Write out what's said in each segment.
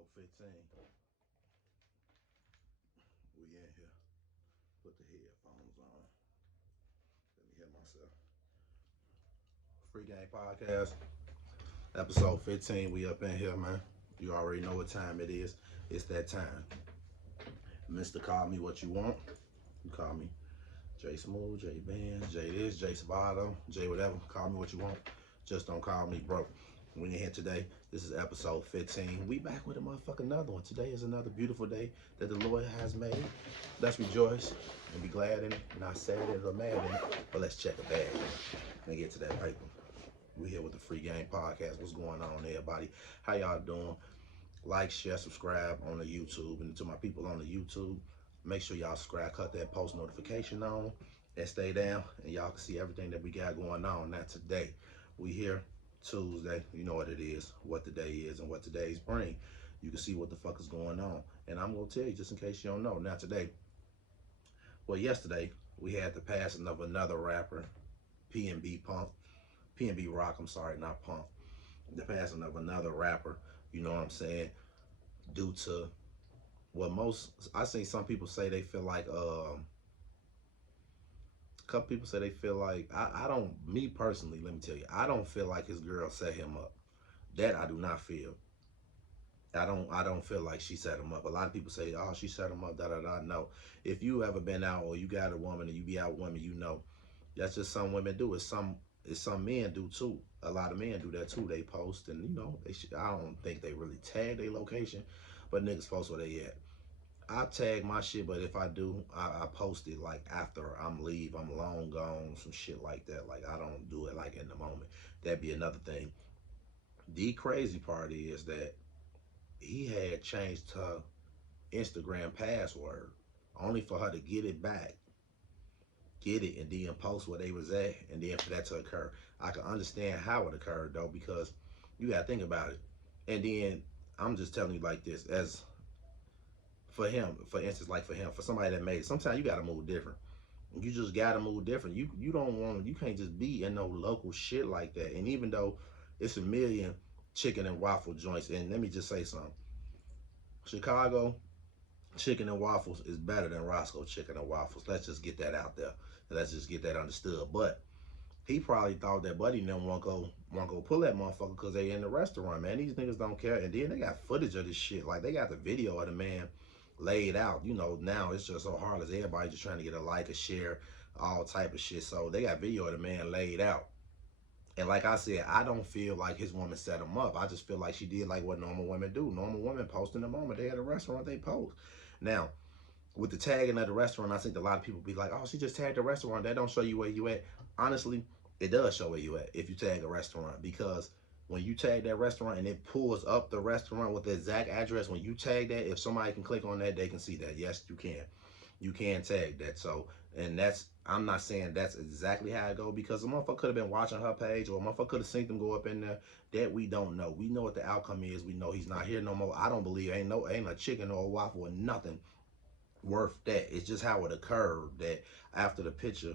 episode 15. We in here. Put the headphones on. Let me hear myself. Free Game Podcast, episode 15. We up in here, man. You already know what time it is. It's that time. Mr. Call me what you want. You call me Jay Smooth, Jay Benz, Jay this, Jay Savato, Jay whatever. Call me what you want. Just don't call me broke. We in here today. This is episode 15. We back with a motherfucking another one. Today is another beautiful day that the Lord has made. Let's rejoice and be glad in it. Not sad or mad in it, but let's check a bag and get to that paper. We here with the Free Game Podcast. What's going on, everybody? How y'all doing? Like, share, subscribe on the YouTube. And to my people on the YouTube, make sure y'all subscribe, cut that post notification on, and stay down. And y'all can see everything that we got going on. Now today, we here Tuesday. You know what it is, what the day is, and what today's bring. You can see what the fuck is going on. And I'm gonna tell you just in case you don't know. Now today, well yesterday, we had the passing of another rapper, PNB Rock, I'm sorry, not Punk. The passing of another rapper, you know what I'm saying, due to what I see some people say they feel like a couple people say they feel like I don't, me personally, let me tell you, I don't feel like his girl set him up. That I do not feel. I don't feel like she set him up. A lot of people say, oh, she set him up, da da da. No. If you ever been out or you got a woman and you be out with women, you know that's just some women do. It's some men do too. A lot of men do that too. They post and you know I don't think they really tag their location, but niggas post where they at. I tag my shit, but if I do, I post it like after I'm long gone, some shit like that. Like I don't do it like in the moment. That'd be another thing. The crazy part is that he had changed her Instagram password only for her to get it back, get it, and then post where they was at, and then for that to occur. I can understand how it occurred though, because you gotta think about it. And then I'm just telling you like this, as for him, for instance, like for him, for somebody that made it, sometimes you gotta move different. You just gotta move different. You don't want, you can't just be in no local shit like that. And even though it's a million chicken and waffle joints, and let me just say something. Chicago chicken and waffles is better than Roscoe chicken and waffles. Let's just get that out there. Let's just get that understood. But he probably thought that Buddy didn't want to go pull that motherfucker because they in the restaurant, man. These niggas don't care. And then they got footage of this shit. Like they got the video of the man laid out. You know, now it's just so hard as everybody just trying to get a like, a share, all type of shit. So they got video of the man laid out. And like I said, I don't feel like his woman set him up. I just feel like she did like what normal women do. Normal women post in the moment. They at a restaurant, they post. Now, with the tagging of the restaurant, I think a lot of people be like, oh, she just tagged the restaurant. That don't show you where you at. Honestly, it does show where you at if you tag a restaurant, because when you tag that restaurant and it pulls up the restaurant with the exact address, when you tag that, if somebody can click on that, they can see that. Yes, you can. You can tag that. So, and that's, I'm not saying that's exactly how it go, because a motherfucker could have been watching her page, or a motherfucker could have seen them go up in there. That we don't know. We know what the outcome is. We know he's not here no more. I don't believe ain't a chicken or a waffle or nothing worth that. It's just how it occurred that after the picture,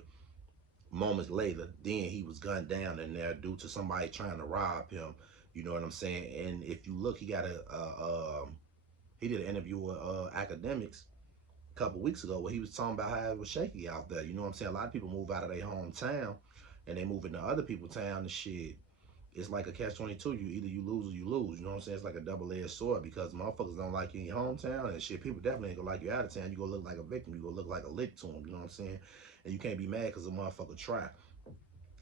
moments later, then he was gunned down in there due to somebody trying to rob him. You know what I'm saying? And if you look, he got he did an interview with Academics a couple weeks ago where he was talking about how it was shaky out there. You know what I'm saying? A lot of people move out of their hometown and they move into other people's town and shit. It's like a catch-22. You lose or you lose. You know what I'm saying? It's like a double-edged sword, because motherfuckers don't like you in your hometown and shit. People definitely ain't gonna like you out of town. You gonna look like a victim. You gonna look like a lick to them. You know what I'm saying? And you can't be mad because a motherfucker try.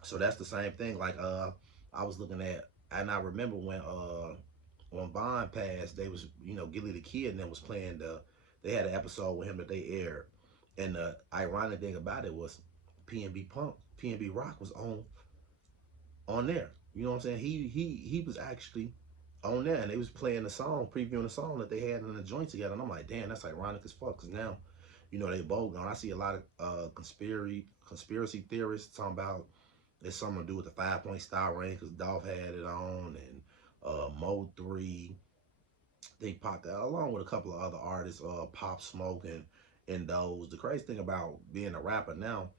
So that's the same thing. Like I was looking at, and I remember when Bond passed, they was, you know, Gilly the Kid and them was playing they had an episode with him that they aired, and the ironic thing about it was PNB Rock was on there. You know what I'm saying? He was actually on there, and they was playing the song, previewing the song that they had in the joint together. And I'm like, damn, that's ironic as fuck. Cause now, you know, they both gone. I see a lot of conspiracy theorists talking about it's something to do with the 5-point star rank, cause Dolph had it on, and Mo 3. They popped out along with a couple of other artists, Pop Smoke and those. The crazy thing about being a rapper now,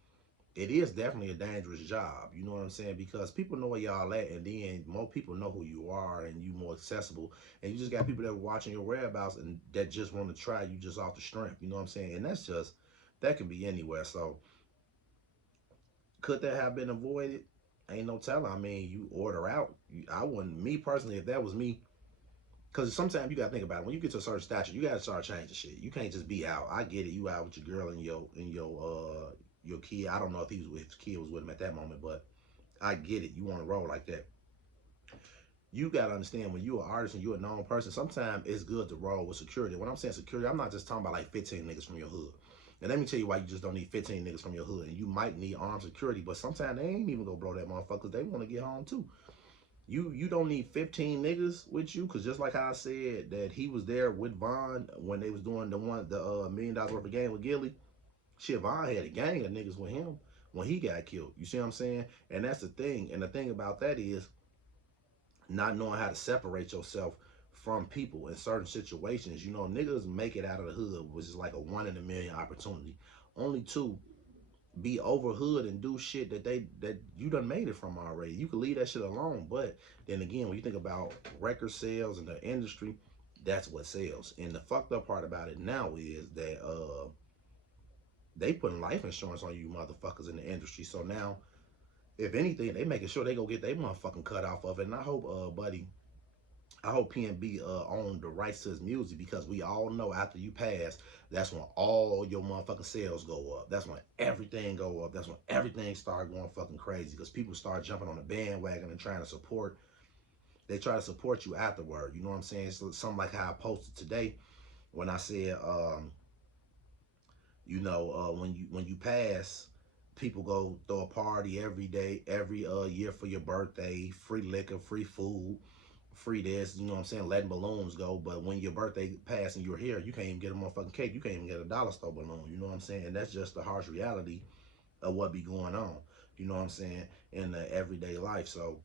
it is definitely a dangerous job. You know what I'm saying? Because people know where y'all at, and then more people know who you are, and you more accessible. And you just got people that are watching your whereabouts and that just want to try you just off the strength. You know what I'm saying? And that's just that can be anywhere. So could that have been avoided? Ain't no telling. I mean, you order out. I wouldn't. Me personally, if that was me, because sometimes you gotta think about it. When you get to a certain stature, you gotta start changing shit. You can't just be out. I get it. You out with your girl and your kid. I don't know if he was with his kid was with him at that moment, but I get it. You want to roll like that. You gotta understand when you're an artist and you're a known person. Sometimes it's good to roll with security. When I'm saying security, I'm not just talking about like 15 niggas from your hood. And let me tell you why you just don't need 15 niggas from your hood. And you might need armed security, but sometimes they ain't even gonna blow that motherfucker. They want to get home too. You don't need 15 niggas with you, cause just like how I said that he was there with Von when they was doing the $1 million worth of game with Gilly. Shit, Von had a gang of niggas with him when he got killed. You see what I'm saying? And that's the thing. And the thing about that is not knowing how to separate yourself from people in certain situations. You know, niggas make it out of the hood, which is like a 1 in a million opportunity. Only two be over hood and do shit that you done made it from already. You can leave that shit alone. But then again, when you think about record sales and the industry, that's what sells. And the fucked up part about it now is that they putting life insurance on you motherfuckers in the industry. So now, if anything, they making sure they go get their motherfucking cut off of it. And I hope, buddy, I hope PNB owned the rights to his music, because we all know after you pass, that's when all your motherfucking sales go up. That's when everything go up. That's when everything start going fucking crazy, because people start jumping on the bandwagon and trying to support. They try to support you afterward. You know what I'm saying? So something like how I posted today when I said, when you pass, people go throw a party every day, every year for your birthday, free liquor, free food, free this, you know what I'm saying, letting balloons go. But when your birthday passed and you're here, you can't even get a motherfucking cake. You can't even get a dollar store balloon. You know what I'm saying? And that's just the harsh reality of what be going on. You know what I'm saying? In the everyday life. So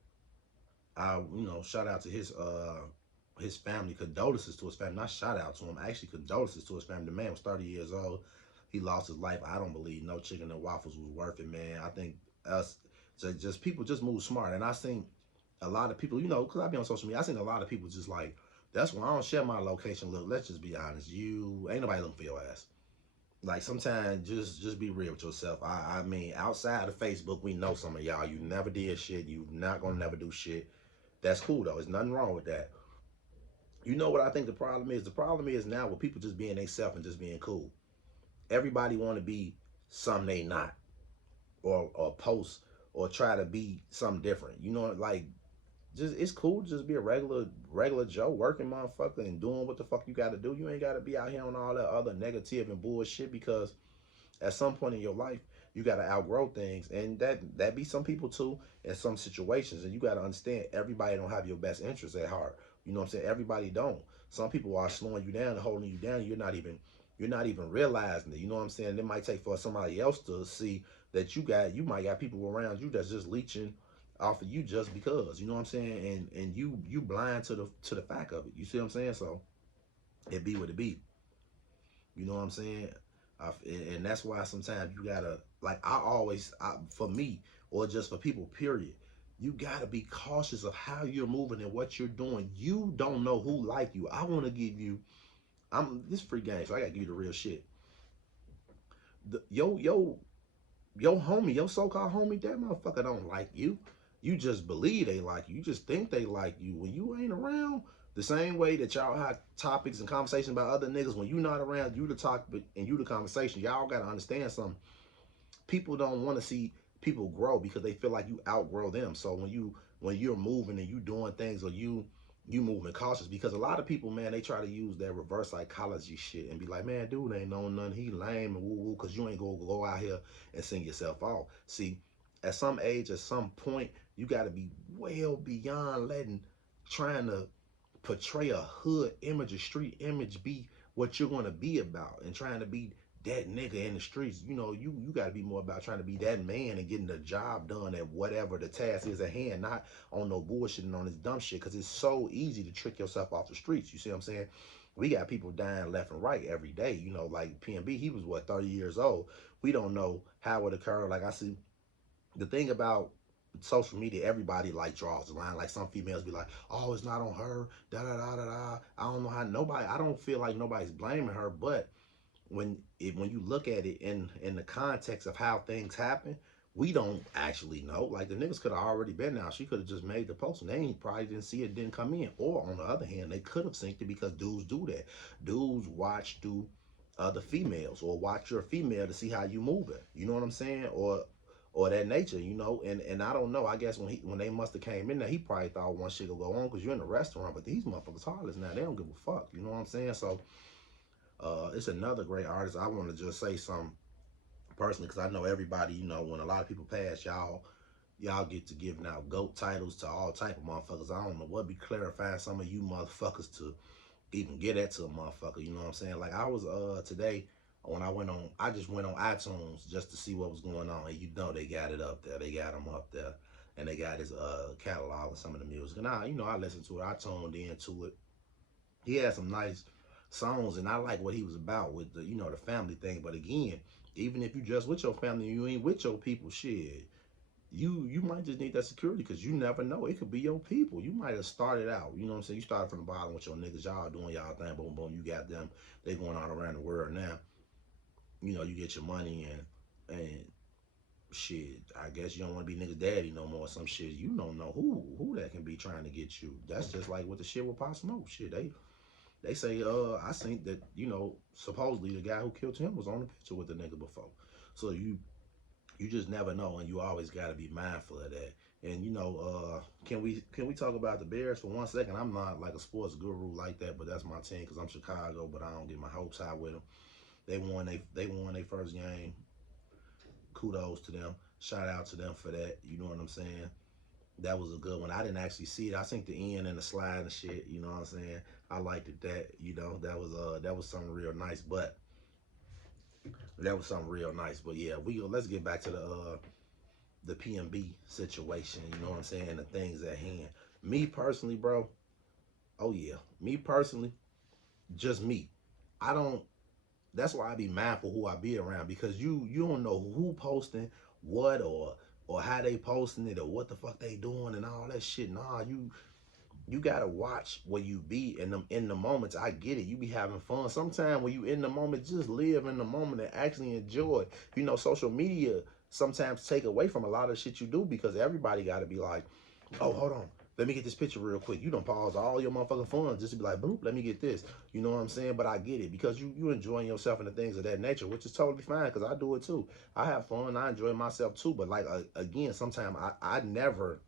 shout out to his family, condolences to his family. Not shout out to him, actually condolences to his family. The man was 30 years old. He lost his life. I don't believe no chicken and waffles was worth it, man. I think us, just people just move smart. And I seen a lot of people, because I be on social media, I seen a lot of people just like, that's why I don't share my location. Look, let's just be honest. You ain't nobody looking for your ass. Like sometimes just be real with yourself. I mean, outside of Facebook, we know some of y'all. You never did shit. You not gonna never do shit. That's cool though. There's nothing wrong with that. You know what I think the problem is? The problem is now with people just being themselves and just being cool. Everybody want to be something they not, or post or try to be something different. You know, like just it's cool to just be a regular Joe working motherfucker and doing what the fuck you got to do. You ain't got to be out here on all that other negative and bullshit, because at some point in your life you got to outgrow things, and that be some people too in some situations. And you got to understand everybody don't have your best interests at heart. You know what I'm saying? Everybody don't. Some people are slowing you down and holding you down. You're not even realizing it. You know what I'm saying? It might take for somebody else to see that you might got people around you that's just leeching off of you just because. You know what I'm saying? And you blind to the fact of it. You see what I'm saying? So it be what it be. You know what I'm saying? And that's why sometimes you gotta, like, for me, or just for people, period, you gotta be cautious of how you're moving and what you're doing. You don't know who like you. I want to give you, this free game, so I gotta give you the real shit. Yo homie, your so-called homie, that motherfucker don't like you. You just believe they like you. You just think they like you. When you ain't around, the same way that y'all have topics and conversations about other niggas, when you not around, you the topic and you the conversation. Y'all gotta understand something. People don't want to see people grow because they feel like you outgrow them. So when you're moving and you doing things, or you moving cautious, because a lot of people, man, they try to use that reverse psychology shit and be like, man, dude ain't know nothing, he lame and woo woo, because you ain't gonna go out here and sing yourself off. See, at some age, at some point, you got to be well beyond trying to portray a hood image, a street image, be what you're going to be about, and trying to be that nigga in the streets. You got to be more about trying to be that man and getting the job done at whatever the task is at hand, not on no bullshit and on this dumb shit, because it's so easy to trick yourself off the streets. You see what I'm saying? We got people dying left and right every day. You know, like PNB, he was what, 30 years old. We don't know how it occurred. Like I see the thing about social media, everybody like draws the line. Like some females be like, "Oh, it's not on her." Da da da da da. I don't know how nobody. I don't feel like nobody's blaming her, but when you look at it in the context of how things happen, we don't actually know. Like the niggas could have already been out. She could have just made the post and they probably didn't see it, didn't come in. Or on the other hand, they could have synced it because dudes do that. Dudes watch through other females or watch your female to see how you moving. You know what I'm saying? Or that nature, you know, and I don't know. I guess when they must have came in there, he probably thought one shit would go on because you're in a restaurant, but these motherfuckers heartless now. They don't give a fuck. You know what I'm saying? So it's another great artist. I want to just say something personally because I know everybody, you know, when a lot of people pass, y'all get to giving out GOAT titles to all type of motherfuckers. I don't know what be clarifying some of you motherfuckers to even get that to a motherfucker. You know what I'm saying? Like I was today when I just went on iTunes just to see what was going on, and you know they got it up there. They got him up there, and they got his catalog and some of the music. And I listened to it. I tuned into it. He had some nice songs, and I like what he was about with the the family thing. But again, even if you just with your family, you ain't with your people, shit. You might just need that security because you never know. It could be your people. You might have started out, you know what I'm saying? You started from the bottom with your niggas, y'all doing y'all thing, boom, boom. You got them. They going all around the world now. You know, you get your money and shit. I guess you don't want to be niggas daddy no more. Some shit you don't know who that can be trying to get you. That's just like with the shit with Pop Smoke. Shit, they say, I seen that, supposedly the guy who killed him was on the picture with the nigga before. So you just never know, and you always got to be mindful of that. And can we talk about the Bears for 1 second? I'm not like a sports guru like that, but that's my team because I'm Chicago, but I don't get my hopes high with them. They won their first game. Kudos to them. Shout out to them for that. You know what I'm saying? That was a good one. I didn't actually see it. I think the end and the slide and shit. You know what I'm saying? I liked it. That was something real nice. But that was something real nice. But yeah, let's get back to the PNB situation, you know what I'm saying, the things at hand. Me personally, bro, oh yeah, me personally, just me. I don't, that's why I be mindful who I be around because you don't know who posting what or how they posting it or what the fuck they doing and all that shit. Nah, you gotta watch where you be in the moments. I get it. You be having fun. Sometimes when you in the moment, just live in the moment and actually enjoy. Social media sometimes take away from a lot of shit you do because everybody gotta be like, oh, hold on. Let me get this picture real quick. You don't pause all your motherfucking fun just to be like, boop, let me get this. You know what I'm saying? But I get it because you enjoying yourself and the things of that nature, which is totally fine because I do it too. I have fun. I enjoy myself too. But like, again, sometimes I never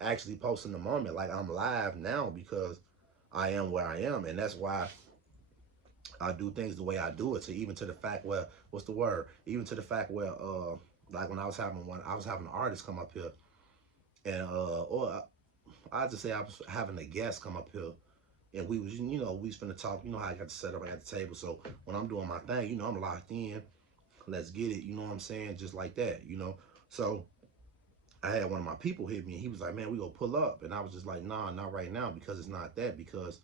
actually posting the moment. Like I'm live now because I am where I am, and that's why I do things the way I do it. To even to the fact where what's the word? Even to the fact where like when I was having an artist come up here, and or I just say I was having a guest come up here. And we was finna talk. You know how I got to set up at the table. So when I'm doing my thing, I'm locked in. Let's get it. You know what I'm saying? Just like that. So I had one of my people hit me and he was like, man, we gonna pull up. And I was just like, nah, not right now because it's not that. Because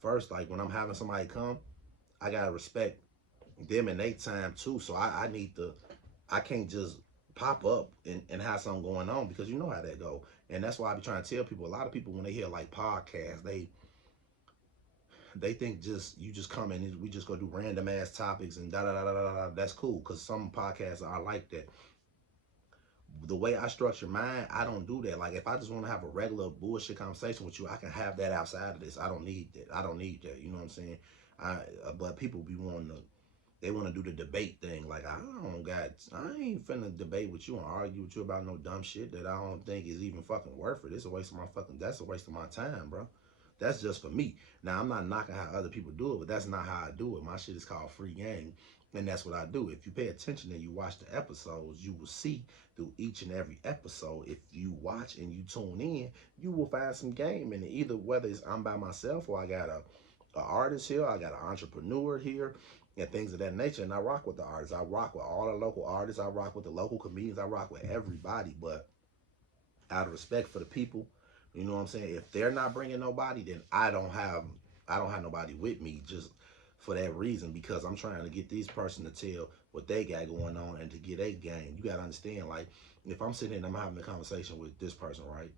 first, like when I'm having somebody come, I gotta respect them and their time too. So I can't just pop up and have something going on because you know how that go. And that's why I be trying to tell people, a lot of people when they hear like podcasts, they think you just come in and we just go do random ass topics and da da da da da da. That's cool because some podcasts are like that. The way I structure mine, I don't do that. Like if I just want to have a regular bullshit conversation with you, I can have that outside of this. I don't need that. I don't need that. You know what I'm saying? But people be wanting to. They want to do the debate thing. Like I ain't finna debate with you and argue with you about no dumb shit that I don't think is even fucking worth it. It's a waste of that's a waste of my time, bro. That's just for me. Now I'm not knocking how other people do it, but that's not how I do it. My shit is called free game. And that's what I do. If you pay attention and you watch the episodes, you will see through each and every episode. If you watch and you tune in, you will find some game in it. Either whether it's I'm by myself or I got a artist here, I got an entrepreneur here, and things of that nature. And I rock with the artists. I rock with all the local artists. I rock with the local comedians. I rock with everybody. But out of respect for the people, you know what I'm saying? If they're not bringing nobody, then I don't have I don't have nobody with me just for that reason, because I'm trying to get this person to tell what they got going on and to get a game. You gotta understand, like, if I'm sitting and I'm having a conversation with this person, right?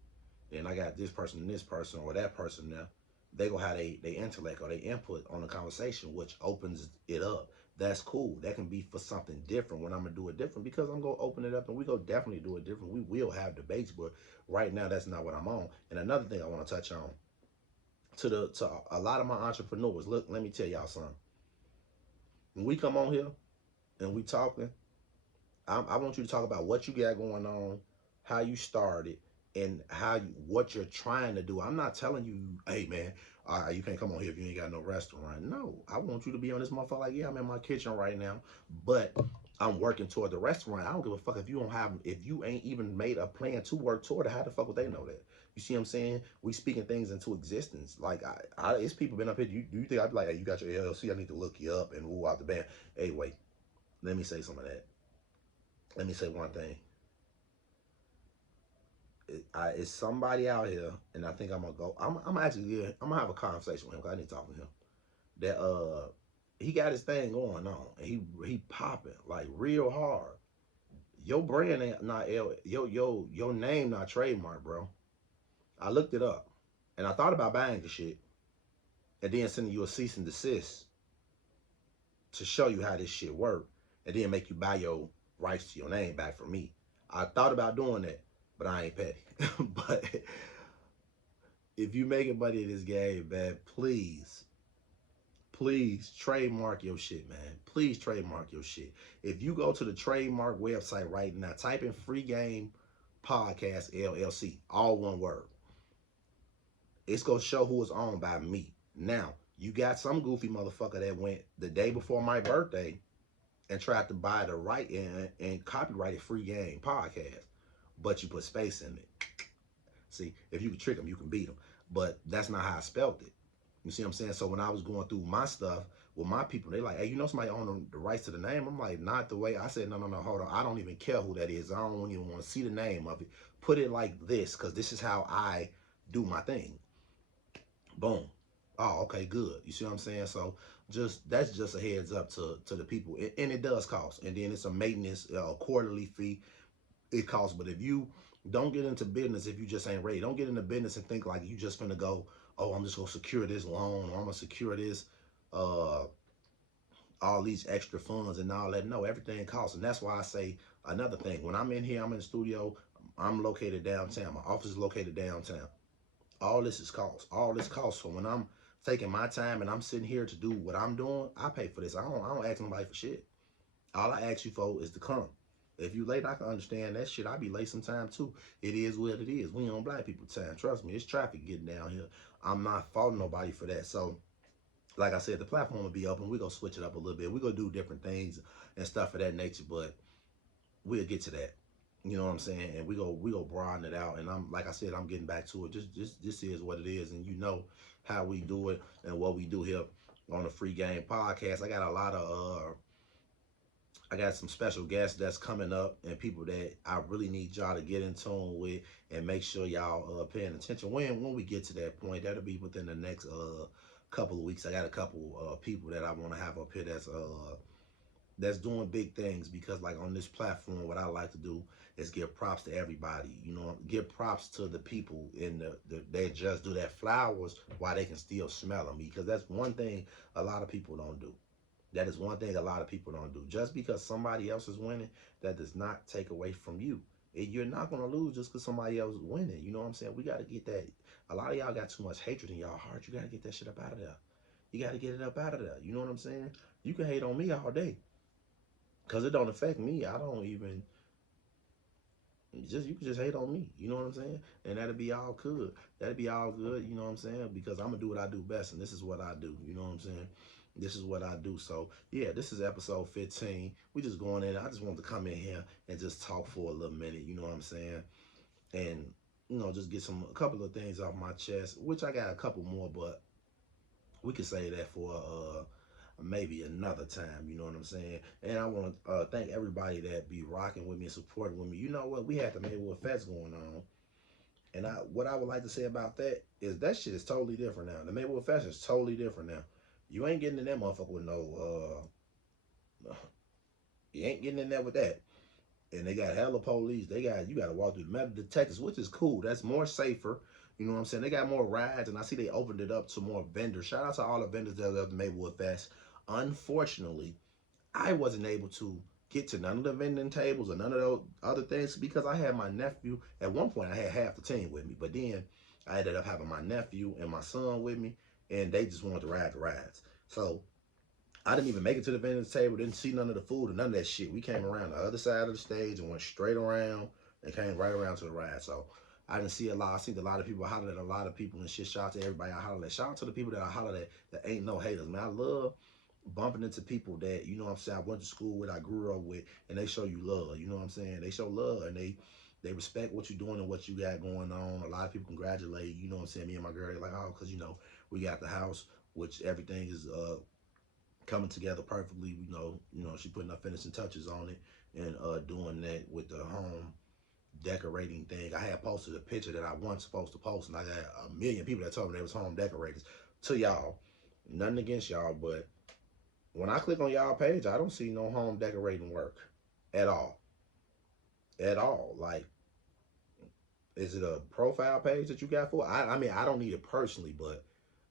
And I got this person and this person or that person now, they gonna have they intellect or they input on the conversation, which opens it up. That's cool. That can be for something different when I'm gonna do it different, because I'm gonna open it up and we go definitely do it different. We will have debates, but right now that's not what I'm on. And another thing I want to touch on to a lot of my entrepreneurs. Look, let me tell y'all something. When we come on here and we talking, I want you to talk about what you got going on, how you started, and what you're trying to do. I'm not telling you, hey man, you can't come on here if you ain't got no restaurant. No, I want you to be on this motherfucker like, yeah, I'm in my kitchen right now, but I'm working toward the restaurant. I don't give a fuck if you ain't even made a plan to work toward it. How the fuck would they know that? You see what I'm saying? We speaking things into existence. Like it's people been up here. Do you think I'd be like, hey, you got your LLC? I need to look you up and woo out the band. Hey, wait, let me say some of that. Let me say one thing. It's somebody out here, and I think I'm gonna go. I'm actually, I'm gonna have a conversation with him because I need to talk to him. That he got his thing going on, and he popping like real hard. Your brand ain't not your name not trademark, bro. I looked it up, and I thought about buying the shit, and then sending you a cease and desist to show you how this shit work, and then make you buy your rights to your name back from me. I thought about doing that, but I ain't petty. But if you making money in this game, man, please trademark your shit, man. Please trademark your shit. If you go to the trademark website right now, type in Free Game Podcast LLC, all one word. It's gonna show who is owned by me. Now, you got some goofy motherfucker that went the day before my birthday and tried to buy the right and copyrighted Free Game Podcast, but you put space in it. See, if you can trick them, you can beat them. But that's not how I spelled it. You see what I'm saying? So when I was going through my stuff with my people, they like, hey, you know somebody own the rights to the name? I'm like, not the way. I said, no, hold on. I don't even care who that is. I don't even want to see the name of it. Put it like this, because this is how I do my thing. Boom. Oh, okay, good. You see what I'm saying? So that's just a heads up to the people. And it does cost. And then it's a maintenance, quarterly fee. It costs. But if you don't get into business, if you just ain't ready, don't get into business and think like you just finna go, oh, I'm just gonna secure this loan, or I'm gonna secure this, all these extra funds and all that. No, everything costs. And that's why I say another thing. When I'm in here, I'm in the studio, I'm located downtown. My office is located downtown. All this is cost. All this costs. So when I'm taking my time and I'm sitting here to do what I'm doing, I pay for this. I don't ask nobody for shit. All I ask you for is to come. If you late, I can understand that shit. I be late sometime too. It is what it is. We on black people time. Trust me, it's traffic getting down here. I'm not faulting nobody for that. So, like I said, the platform will be open. We're gonna switch it up a little bit. We're gonna do different things and stuff of that nature, but we'll get to that. You know what I'm saying? And we go broaden it out. And I'm like I said, I'm getting back to it. Just this is what it is, and you know how we do it and what we do here on the Free Game Podcast. I got some special guests that's coming up and people that I really need y'all to get in tune with and make sure y'all paying attention. When we get to that point, that'll be within the next couple of weeks. I got a couple people that I want to have up here that's doing big things, because like on this platform, what I like to do is give props to everybody. You know, give props to the people in they just do that flowers while they can still smell them, because that's one thing a lot of people don't do. That is one thing a lot of people don't do. Just because somebody else is winning, that does not take away from you. You're not going to lose just because somebody else is winning. You know what I'm saying? We got to get that. A lot of y'all got too much hatred in y'all heart. You got to get that shit up out of there. You got to get it up out of there. You know what I'm saying? You can hate on me all day, because it don't affect me. I don't even, you can just hate on me. You know what I'm saying? And that'll be all good. That'll be all good. You know what I'm saying? Because I'm going to do what I do best, and this is what I do. You know what I'm saying? This is what I do. So yeah, this is episode 15. We just going in. I just wanted to come in here and just talk for a little minute. You know what I'm saying? And just get a couple of things off my chest, which I got a couple more, but we can say that for maybe another time. You know what I'm saying? And I want to thank everybody that be rocking with me and supporting with me. You know what? We had the Maywood Fest going on, And what I would like to say about that is that shit is totally different now. The Maywood Fashion is totally different now. You ain't getting in that motherfucker with no you ain't getting in there with that. And they got hella police. They got you got to walk through the metal detectors, which is cool. That's more safer. You know what I'm saying? They got more rides, and I see they opened it up to more vendors. Shout out to all the vendors that love the Maywood Fest. Unfortunately, I wasn't able to get to none of the vending tables or none of those other things because I had my nephew. At one point, I had half the team with me, but then I ended up having my nephew and my son with me, and they just wanted to ride the rides. So I didn't even make it to the vending table, didn't see none of the food or none of that shit. We came around the other side of the stage and went straight around and came right around to the ride. So I didn't see a lot. I seen a lot of people holler at a lot of people and shit. Shout out to everybody I holler at. Shout out to the people that I holler at that ain't no haters, man. I love bumping into people that, you know what I'm saying, I went to school with, I grew up with, and they show you love. You know what I'm saying? They show love and they respect what you're doing and what you got going on. A lot of people congratulate, you know what I'm saying, me and my girl, like, oh, because, you know, we got the house, which everything is coming together perfectly. She putting her finishing touches on it and doing that with the home decorating thing. I had posted a picture that I wasn't supposed to post, and I got a million people that told me they was home decorators. To y'all, nothing against y'all, but when I click on y'all page, I don't see no home decorating work at all. At all. Like, is it a profile page that you got for? I mean, I don't need it personally, but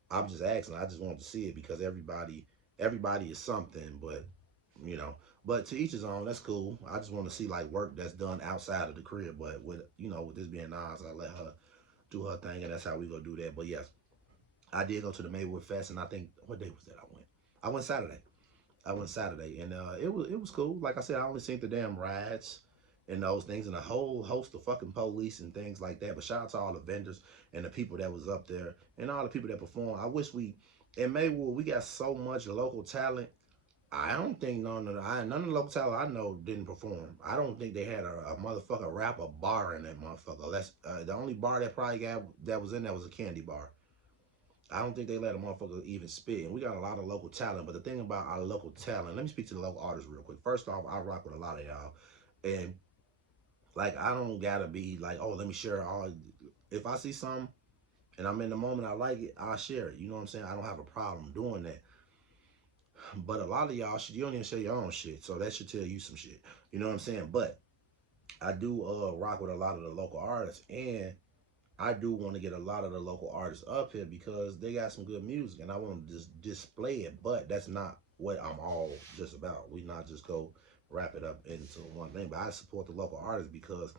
I'm just asking. I just want to see it because everybody is something, but you know. But to each his own. That's cool. I just want to see like work that's done outside of the crib. But with this being Nas, I let her do her thing, and that's how we gonna do that. But yes, I did go to the Maywood Fest, and I think what day was that? I went. I went Saturday. I went Saturday, and it was cool. Like I said, I only seen the damn rides and those things, and a whole host of fucking police and things like that. But shout out to all the vendors and the people that was up there, and all the people that performed. I wish in Maywood we got so much local talent. I don't think none of the local talent I know didn't perform. I don't think they had a motherfucker rapper bar in that motherfucker. That's the only bar that probably got that was in there was a candy bar. I don't think they let a motherfucker even spit. And we got a lot of local talent. But the thing about our local talent, let me speak to the local artists real quick. First off, I rock with a lot of y'all. And like I don't gotta be like, oh, let me share all. If I see something and I'm in the moment, I like it, I'll share it. You know what I'm saying? I don't have a problem doing that. But a lot of y'all shit, you don't even share your own shit. So that should tell you some shit. You know what I'm saying? But I do rock with a lot of the local artists, and I do want to get a lot of the local artists up here because they got some good music and I want to just display it. But that's not what I'm all just about. We not just go wrap it up into one thing. But I support the local artists because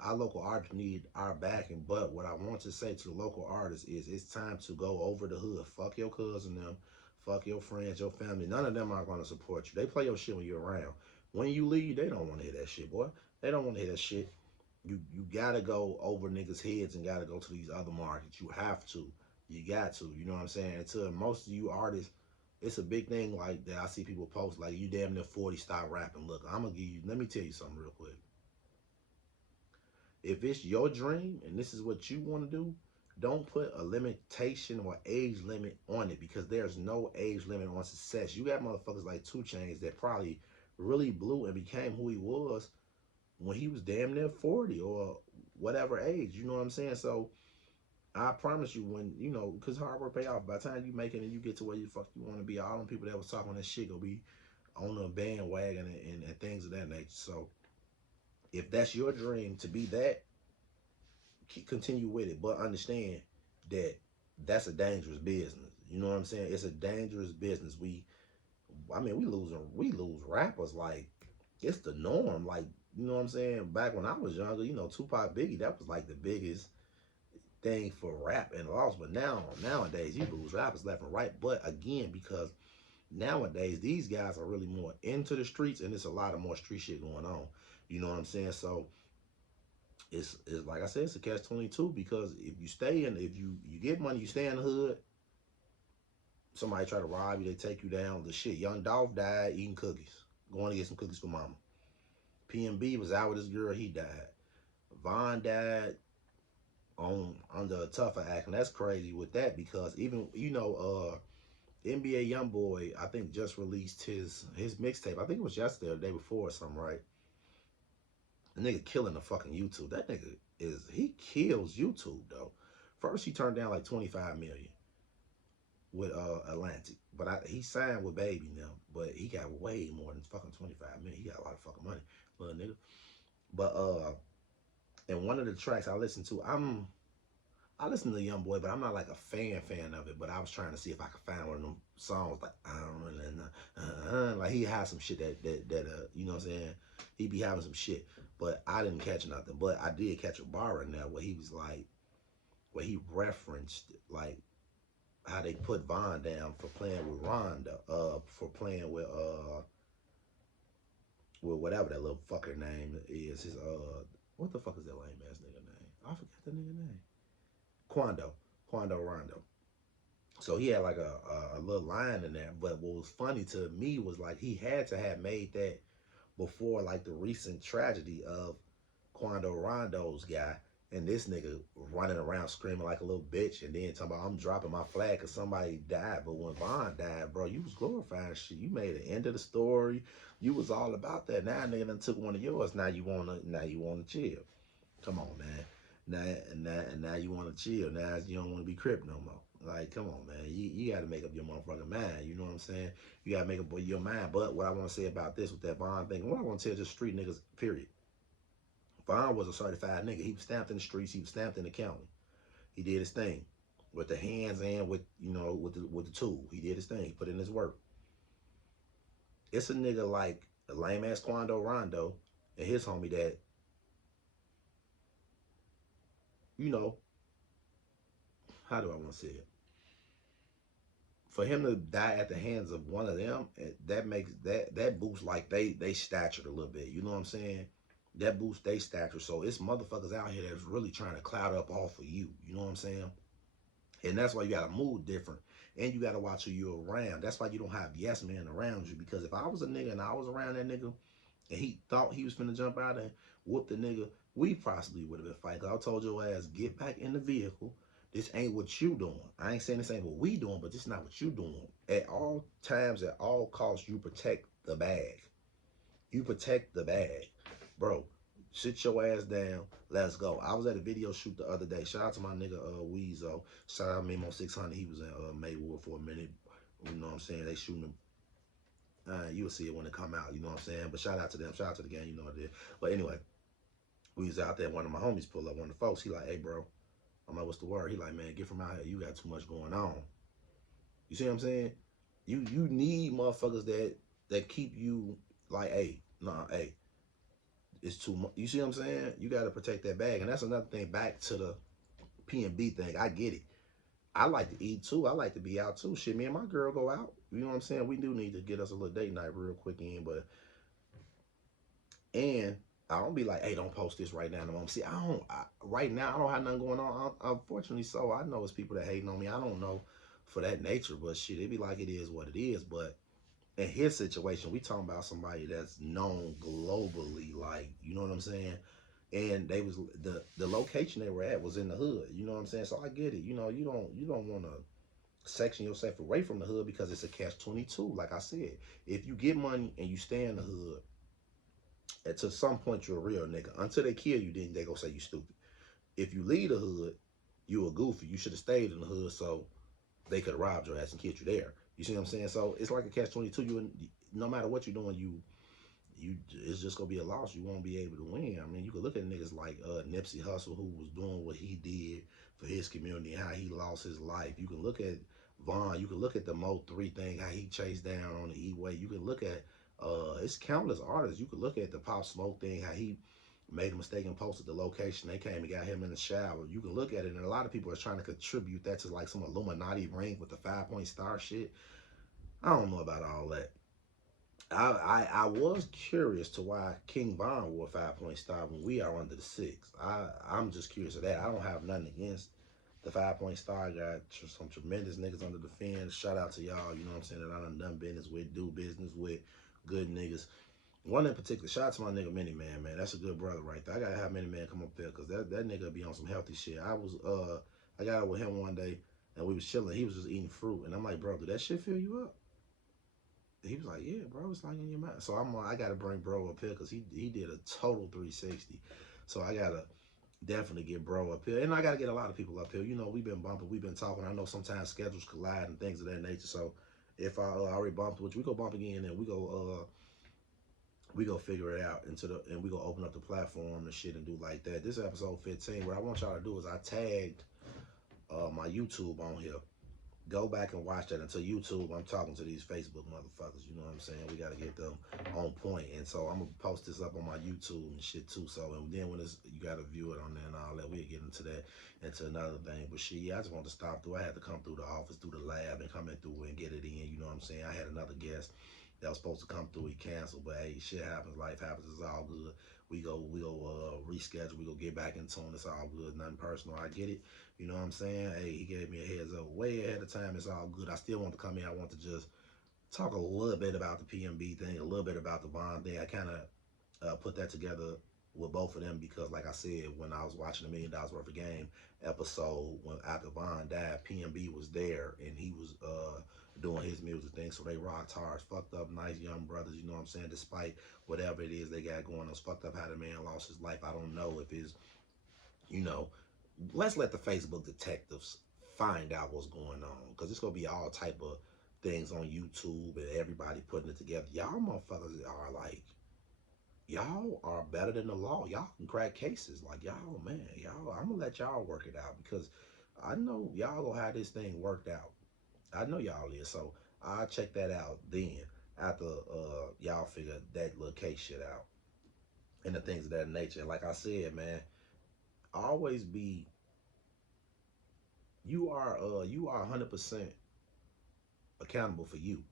our local artists need our backing. But what I want to say to the local artists is it's time to go over the hood. Fuck your cousin, them. Fuck your friends, your family. None of them are going to support you. They play your shit when you're around. When you leave, they don't want to hear that shit, boy. They don't want to hear that shit. You gotta go over niggas' heads and gotta go to these other markets. You have to. You got to. You know what I'm saying? And to most of you artists, it's a big thing like that. I see people post like you damn near 40, stop rapping. Look, I'm gonna give you. Let me tell you something real quick. If it's your dream and this is what you want to do, don't put a limitation or age limit on it because there's no age limit on success. You got motherfuckers like 2 Chainz that probably really blew and became who he was when he was damn near 40 or whatever age. You know what I'm saying? So I promise you, when because hard work pay off. By the time you make it and you get to where you fuck you want to be, all them people that was talking that shit gonna be on a bandwagon and things of that nature. So if that's your dream to be that, continue with it, but understand that that's a dangerous business. You know what I'm saying? It's a dangerous business. I mean, we lose rappers like it's the norm. Like, you know what I'm saying? Back when I was younger, Tupac, Biggie, that was like the biggest thing for rap and loss. But nowadays, you lose rappers left and right. But again, because nowadays these guys are really more into the streets, and there's a lot of more street shit going on. You know what I'm saying? So it's like I said, it's a catch-22 because if you get money, you stay in the hood. Somebody try to rob you, they take you down. The shit. Young Dolph died eating cookies, going to get some cookies for mama. PNB was out with his girl, he died. Von died under a tougher act, and that's crazy with that because even NBA YoungBoy, I think just released his mixtape. I think it was yesterday or the day before or something, right? The nigga killing the fucking YouTube. That nigga he kills YouTube though. First he turned down like 25 million with Atlantic, but he signed with Baby now, but he got way more than fucking 25 million. He got a lot of fucking money, little nigga. But and one of the tracks I listened to, I listen to Young Boy, but I'm not like a fan of it. But I was trying to see if I could find one of them songs like I don't really know, like he has some shit that you know what I'm saying. He be having some shit, but I didn't catch nothing. But I did catch a bar in there where he was like, where he referenced like how they put Von down for playing with Rhonda, for playing with whatever that little fucker name is. His what the fuck is that lame ass nigga name? I forgot the nigga name. Quando Rondo. So he had like a little line in there. But what was funny to me was like he had to have made that before like the recent tragedy of Quando Rondo's guy and this nigga running around screaming like a little bitch and then talking about I'm dropping my flag because somebody died. But when Von died, bro, you was glorifying shit. You made the end of the story. You was all about that. Now nigga done took one of yours. Now you wanna chill. Come on, man. Now you want to chill. Now you don't want to be Crip no more. Like, come on, man. You got to make up your motherfucking mind. You know what I'm saying? You got to make up your mind. But what I want to say about this with that Von thing, what I want to tell just street niggas, period. Von was a certified nigga. He was stamped in the streets. He was stamped in the county. He did his thing with the hands and with, you know, with the tool. He did his thing. He put in his work. It's a nigga like a lame ass Quando Rondo and his homie that, you know, how do I want to say it? For him to die at the hands of one of them, that makes that boosts like they stature a little bit. You know what I'm saying? That boosts they stature. So it's motherfuckers out here that's really trying to cloud up off of you. You know what I'm saying? And that's why you gotta move different. And you gotta watch who you're around. That's why you don't have yes men around you. Because if I was a nigga and I was around that nigga and he thought he was finna jump out and whoop the nigga, we possibly would have been fighting. Cause I told your ass, get back in the vehicle. This ain't what you doing. I ain't saying this ain't what we doing, but this is not what you doing. At all times, at all costs, you protect the bag. You protect the bag. Bro, sit your ass down. Let's go. I was at a video shoot the other day. Shout out to my nigga Weezo. Shout out Memo 600. He was in Maywood for a minute. You know what I'm saying? They shooting him. You'll see it when it come out. You know what I'm saying? But shout out to them. Shout out to the gang. You know what it is. But anyway, we was out there. One of my homies pulled up. One of the folks. He like, hey, bro. I'm like, what's the word? He like, man, get from out here. You got too much going on. You see what I'm saying? You need motherfuckers that keep you like, hey, nah, hey, it's too much. You see what I'm saying? You got to protect that bag. And that's another thing, back to the P&B thing. I get it. I like to eat too. I like to be out too. Shit, me and my girl go out. You know what I'm saying? We do need to get us a little date night real quick in, but and I don't be like, hey, don't post this right now. See, right now, I don't have nothing going on. Unfortunately, so I know it's people that hating on me. I don't know for that nature, but shit, it be like it is what it is. But in his situation, we talking about somebody that's known globally, like, you know what I'm saying? And they was the location they were at was in the hood. You know what I'm saying? So I get it. You know, you don't want to section yourself away from the hood because it's a catch-22. Like I said, if you get money and you stay in the hood, and to some point you're a real nigga. Until they kill you, then they gonna say you stupid. If you leave the hood, you a goofy. You should have stayed in the hood so they could have robbed your ass and killed you there. You see what I'm saying? So it's like a catch-22. You, no matter what you're doing, it's just gonna be a loss. You won't be able to win. I mean, you could look at niggas like Nipsey Hussle, who was doing what he did for his community, how he lost his life. You can look at Von. You can look at the Mo 3 thing, how he chased down on the E-Way. You can look at it's countless artists. You could look at the Pop Smoke thing, how he made a mistake and posted the location. They came and got him in the shower. You can look at it, and a lot of people are trying to contribute that to like some Illuminati ring with the 5-point star shit. I don't know about all that. I was curious to why King Von wore a 5-point star when we are under the 6. I'm just curious of that. I don't have nothing against the 5-point star. I got some tremendous niggas under the fence. Shout out to y'all, you know what I'm saying, that I done business with, do business with, good niggas. One in particular, shout out to my nigga Mini Man, man. That's a good brother right there. I gotta have Mini Man come up there because that nigga be on some healthy shit. I got out with him one day and we was chilling. He was just eating fruit. And I'm like, bro, did that shit fill you up? He was like, yeah, bro, it's like in your mind. So I'm like, I gotta bring bro up here because he did a total 360. So I gotta definitely get bro up here, and I gotta get a lot of people up here. You know, we've been bumping, we've been talking. I know sometimes schedules collide and things of that nature. So if I already bumped, which we go bump again, and we go figure it out and we go open up the platform and shit and do like that. This is episode 15. What I want y'all to do is I tagged my YouTube on here. Go back and watch that. Until YouTube, I'm talking to these Facebook motherfuckers. You know what I'm saying? We got to get them on point. And so I'm going to post this up on my YouTube and shit too. So, and then when it's, you got to view it on there and all that, we'll get into that, into another thing. But shit, yeah, I just want to stop through. I had to come through the office, through the lab, and come in through and get it in. You know what I'm saying? I had another guest that was supposed to come through. He canceled. But hey, shit happens. Life happens. It's all good. We go reschedule. We go get back in tune. It's all good. Nothing personal. I get it. You know what I'm saying? Hey, he gave me a heads up way ahead of time. It's all good. I still want to come in. I want to just talk a little bit about the PMB thing, a little bit about the Von thing. I kind of put that together with both of them because, like I said, when I was watching the $1 million worth of game episode, when after Von died, PMB was there and he was doing his music thing. So they rocked hard, fucked up, nice young brothers. You know what I'm saying? Despite whatever it is they got going on, it's fucked up how the man lost his life. I don't know if it's, you know, let's let the Facebook detectives find out what's going on because it's gonna be all type of things on YouTube and everybody putting it together. Y'all motherfuckers are like, y'all are better than the law. Y'all can crack cases. Like y'all, man, y'all. I'm gonna let y'all work it out because I know y'all gonna have this thing worked out. I know y'all is. So I'll check that out then after y'all figure that little case shit out and the things of that nature. And like I said, man, always be you are 100% accountable for you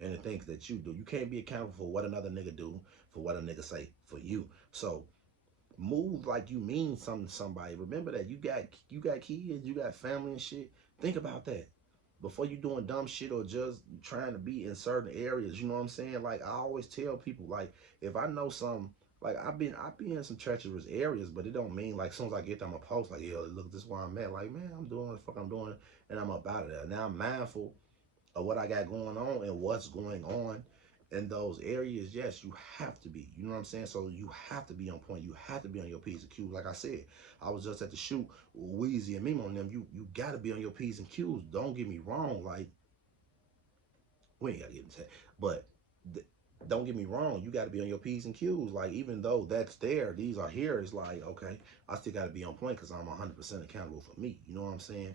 and the things that you do. You can't be accountable for what another nigga do, for what a nigga say for you. So move like you mean something to somebody. Remember that you got kids, you got family and shit. Think about that before you doing dumb shit or just trying to be in certain areas. You know what I'm saying? Like I always tell people, like if I know some, like I've been in some treacherous areas, but it don't mean like as soon as I get them a post, like yo, look, this is where I'm at. Like man, I'm doing what the fuck I'm doing, and I'm up out of there. Now I'm mindful of what I got going on and what's going on in those areas. Yes, you have to be. You know what I'm saying? So you have to be on point. You have to be on your P's and Q's. Like I said, I was just at the shoot with Weezy and Mimo and them. You got to be on your P's and Q's. Don't get me wrong. Like, we ain't got to get into that. But don't get me wrong. You got to be on your P's and Q's. Like, even though that's there, these are here. It's like, okay, I still got to be on point because I'm 100% accountable for me. You know what I'm saying?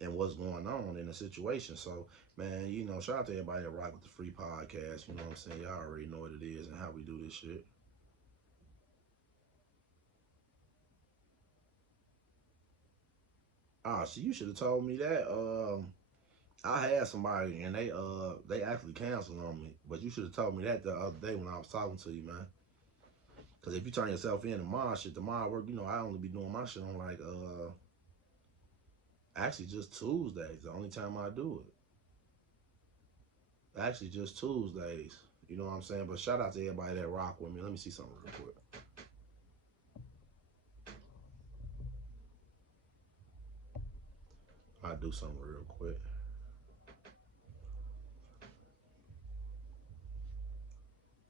And what's going on in the situation. So, man, you know, shout out to everybody that rock with the free podcast. You know what I'm saying? Y'all already know what it is and how we do this shit. Ah, so you should have told me that. I had somebody and they actually canceled on me. But you should have told me that the other day when I was talking to you, man. Cause if you turn yourself in tomorrow, shit, tomorrow work, you know, I only be doing my shit on like actually just Tuesdays. The only time I do it. Actually, just Tuesdays. You know what I'm saying? But shout out to everybody that rock with me. Let me see something real quick. I'll do something real quick.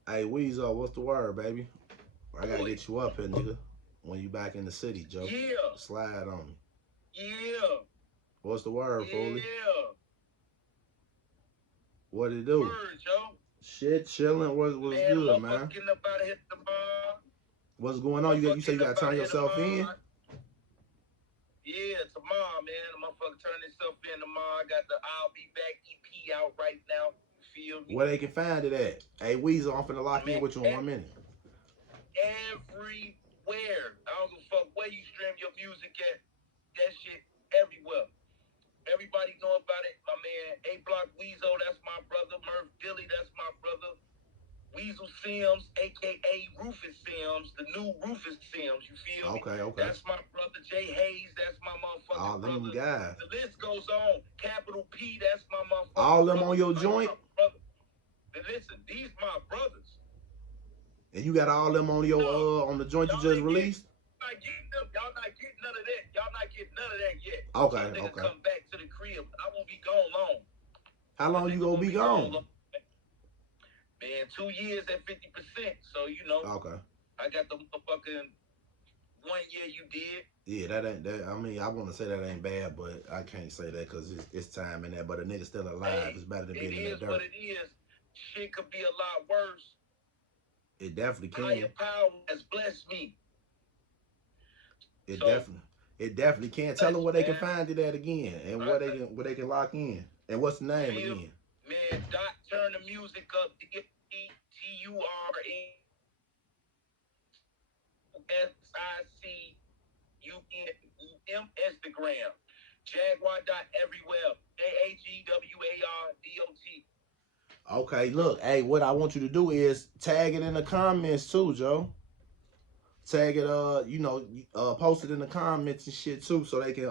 Hey, Weezo, what's the word, baby? I gotta get you up here, nigga. When you back in the city, Joe. Yeah. Slide on me. Yeah. What's the word, Foley? Yeah. What it do? Word, Joe. Shit, chilling. What's Man, good, man? getting up out of here tomorrow. What's going on? You say you gotta turn yourself in? Yeah, tomorrow, man. The motherfucker turn himself in tomorrow. I got the I'll Be Back EP out right now. You feel me? Where they can find it at? Hey, Weezo, I'm finna lock in with you in 1 minute. Everywhere. I don't give a fuck where you stream your music at. That shit everywhere. Everybody know about it. My man A Block Weezo, that's my brother. Murph Dilly, that's my brother. Weasel Sims, aka Rufus Sims, the new Rufus Sims. You feel me? Okay. That's my brother. Jay Hayes, that's my motherfucking all brother. Them guys. The list goes on. Capital P, that's my motherfucking all them brother. On your joint? Listen, these my brothers. And you got all them on your on the joint you just released? Y'all not getting none of that. Y'all not getting none of that yet. Okay. Come back to the crib. I won't be gone long. How long you gonna be gone? Man, 2 years at 50%. So, you know, Okay. I got the motherfucking 1 year you did. Yeah, that ain't that. I mean, I want to say that ain't bad, but I can't say that because it's time in that. But a nigga still alive. Hey, It's better than it being in is that what dirt. it is. Shit could be a lot worse. It definitely Higher can. power has blessed me. It So, definitely. It definitely can. Tell them blessed, where they can man. find it at again, and where they can lock in, and what's the name Feel, again. man, Dot, turn the music up. DTURNSICUM Instagram. Jaguar dot everywhere. AAGWARDOT. Okay, look, hey, what I want you to do is tag it in the comments too, Joe. Tag it, post it in the comments and shit too, so they can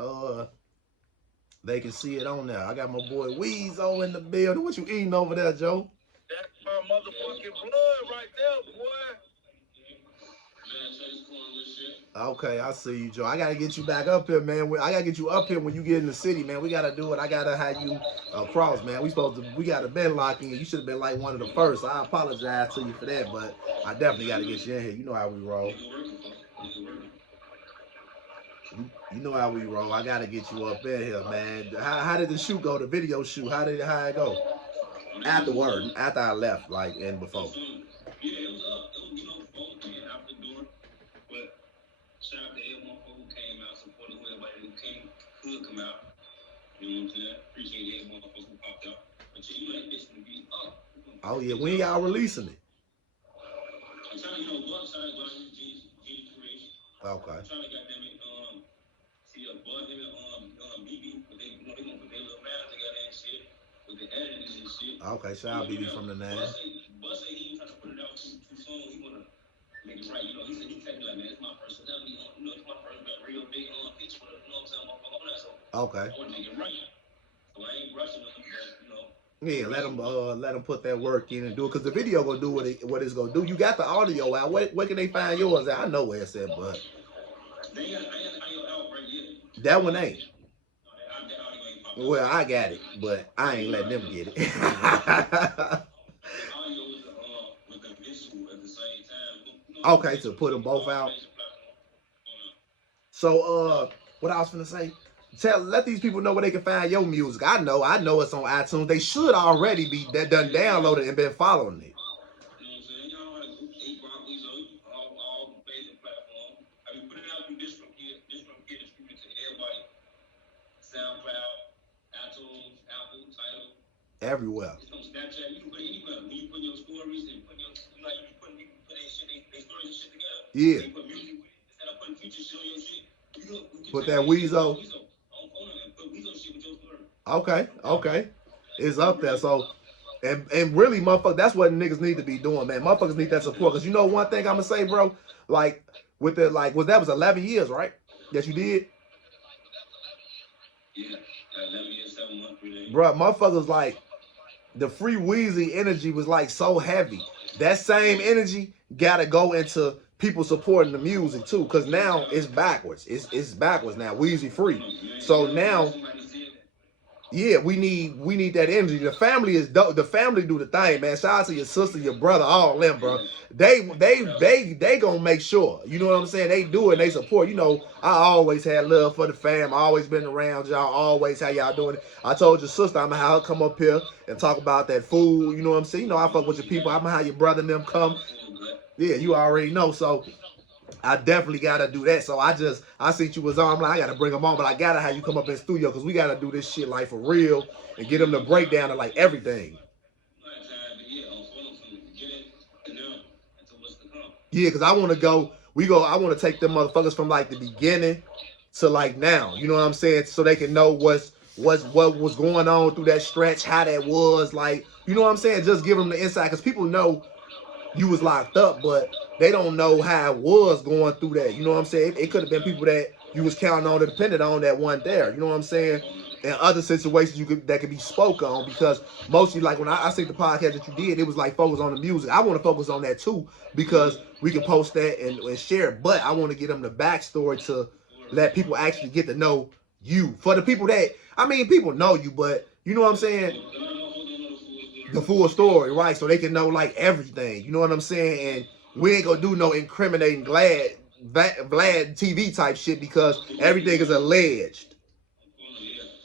see it on there. I got my boy Weezo in the building. What you eating over there, Joe? That's my motherfucking blood right there, boy. Okay, I see you, Joe. I gotta get you back up here, man. I gotta get you up here when you get in the city, man. We gotta do it. I gotta have you across, man. We gotta been locked in. You should have been like one of the first. I apologize to you for that, but I definitely gotta get you in here. You know how we roll. You know how we roll. I gotta get you up in here, man. How did the shoot go? The video shoot? How it go? Afterward, after I left, like and before. Oh yeah, when y'all releasing it? Okay. Okay, shout out BB from the nine. Okay. Yeah, let them put that work in and do it because the video gonna do what it's gonna do. You got the audio out. Where can they find yours at? I know where it's at, but that one ain't. Well, I got it, but I ain't letting them get it. Okay, to put them both out. So, what I was gonna say, let these people know where they can find your music. I know it's on iTunes. They should already be done downloaded and been following it. Everywhere. Yeah. Put that Weezo. Okay. It's up there. So, and really, motherfucker, that's what niggas need to be doing, man. Motherfuckers need that support. Because you know one thing I'm going to say, bro? Like, with the, like, that was 11 years, right? That you did? Yeah, 11 years, 7 months. Bro, motherfuckers, like, the Free Weezy energy was, like, so heavy. That same energy got to go into people supporting the music, too. Because now it's backwards. It's backwards now. Weezy free. So now... Yeah, we need that energy. The family is dope. The family do the thing, man. Shout out to your sister, your brother, all them, bro. They gonna make sure. You know what I'm saying? They do it. They support. You know, I always had love for the fam. I always been around y'all. Always how y'all doing it. I told your sister I'm gonna have her come up here and talk about that food. You know what I'm saying? You know I fuck with your people. I'm gonna have your brother and them come. Yeah, you already know. So I definitely gotta do that. So I see you was on. I'm like, I gotta bring them on, but I gotta have you come up in the studio because we gotta do this shit like for real and get them to break down to like everything. Yeah, because I want to go. I want to take them motherfuckers from like the beginning to like now. You know what I'm saying? So they can know what was going on through that stretch, how that was like. You know what I'm saying? Just give them the insight because people know you was locked up, but they don't know how it was going through that. You know what I'm saying? It could have been people that you was counting on, that depended on, that weren't there. You know what I'm saying? And other situations that could be spoke on, because mostly like when I see the podcast that you did, it was like focus on the music. I want to focus on that too because we can post that and share it. But I want to get them the backstory to let people actually get to know you. For the people that, I mean, people know you, but you know what I'm saying? the full story, right? So they can know like everything. You know what I'm saying? And we ain't gonna do no incriminating Vlad TV type shit because everything is alleged.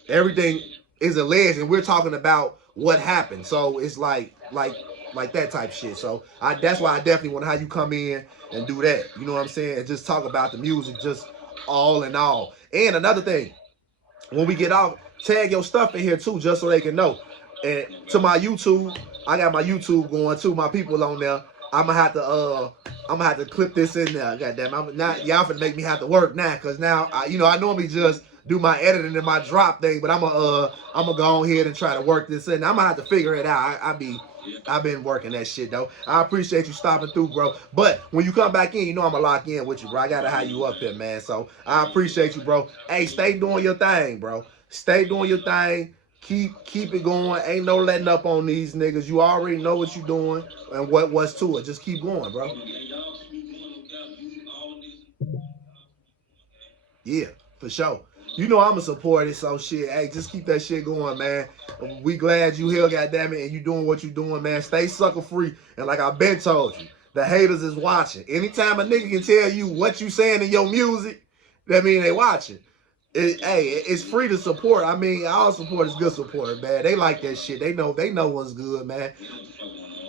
Everything is alleged, and we're talking about what happened. So it's like that type shit. So that's why I definitely want to have you come in and do that. You know what I'm saying? And just talk about the music, just all in all. And another thing, when we get off, tag your stuff in here too, just so they can know. And to my YouTube, I got my YouTube going too. My people on there. I'm gonna have to clip this in there. Goddamn, I'm not y'all finna make me have to work now, cause now I normally just do my editing and my drop thing, but I'm gonna go ahead and try to work this in. I'm gonna have to figure it out. I've been working that shit though. I appreciate you stopping through, bro. But when you come back in, you know I'm gonna lock in with you, bro. I gotta have you up here, man. So I appreciate you, bro. Hey, stay doing your thing, bro. Stay doing your thing. Keep it going. Ain't no letting up on these niggas. You already know what you doing and what's to it. Just keep going, bro. Yeah, for sure. You know I'm a supporter, so shit. Hey, just keep that shit going, man. We glad you here, goddamn it, and you doing what you doing, man. Stay sucker free. And like I've been told you, the haters is watching. Anytime a nigga can tell you what you saying in your music, that mean they watching. It's free to support. I mean, all support is good support, man. They like that shit. They know what's good, man.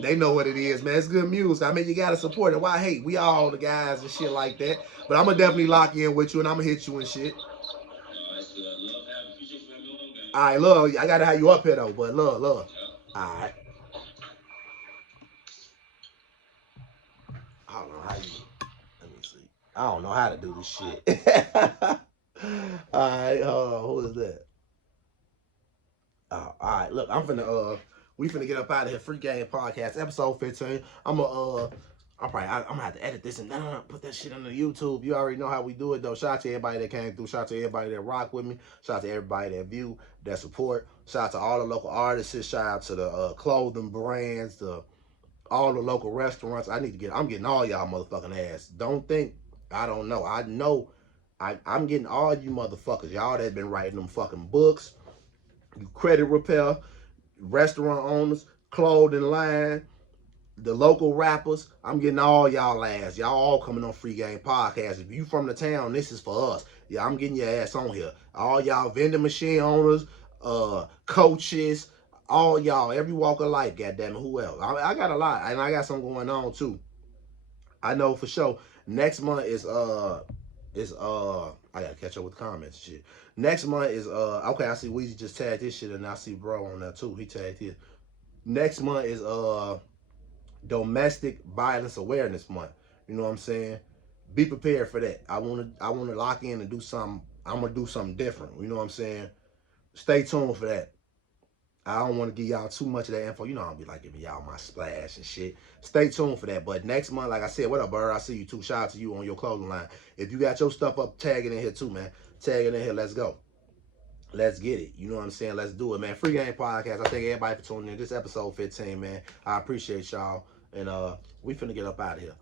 They know what it is, man. It's good music. I mean, you gotta support it. Why hate? We all the guys and shit like that. But I'm gonna definitely lock in with you, and I'm gonna hit you and shit. All right, love. I gotta have you up here though, but love. All right. I don't know how you. Let me see. I don't know how to do this shit. All right. Who is that? All right. Look, we finna get up out of here. Free Game Podcast, episode 15. I'm gonna have to edit this and put that shit on the YouTube. You already know how we do it though. Shout out to everybody that came through. Shout out to everybody that rock with me. Shout out to everybody that view, that support. Shout out to all the local artists. Shout out to the clothing brands, all the local restaurants. I'm getting all y'all motherfucking ass. Don't think I don't know. I know I'm getting all you motherfuckers. Y'all that been writing them fucking books, you credit repair, restaurant owners, clothing line, the local rappers. I'm getting all y'all ass. Y'all all coming on Free Game Podcast. If you from the town, this is for us. Yeah, I'm getting your ass on here. All y'all vending machine owners, coaches, all y'all, every walk of life, goddamn it, who else? I got a lot, and I got something going on too. I know for sure. Next month is I gotta catch up with comments and shit. Next month is okay, I see Weezy just tagged this shit, and I see bro on there too. He tagged his. Next month is Domestic Violence Awareness Month. You know what I'm saying? Be prepared for that. I wanna lock in and do something. I'm gonna do something different. You know what I'm saying? Stay tuned for that. I don't want to give y'all too much of that info. You know I'll be like giving y'all my splash and shit. Stay tuned for that. But next month, like I said, what up, Bird? I see you too. Shout out to you on your clothing line. If you got your stuff up, tag it in here too, man. Tag it in here. Let's go. Let's get it. You know what I'm saying? Let's do it, man. Free Game Podcast. I thank everybody for tuning in. This episode 15, man. I appreciate y'all. And we finna get up out of here.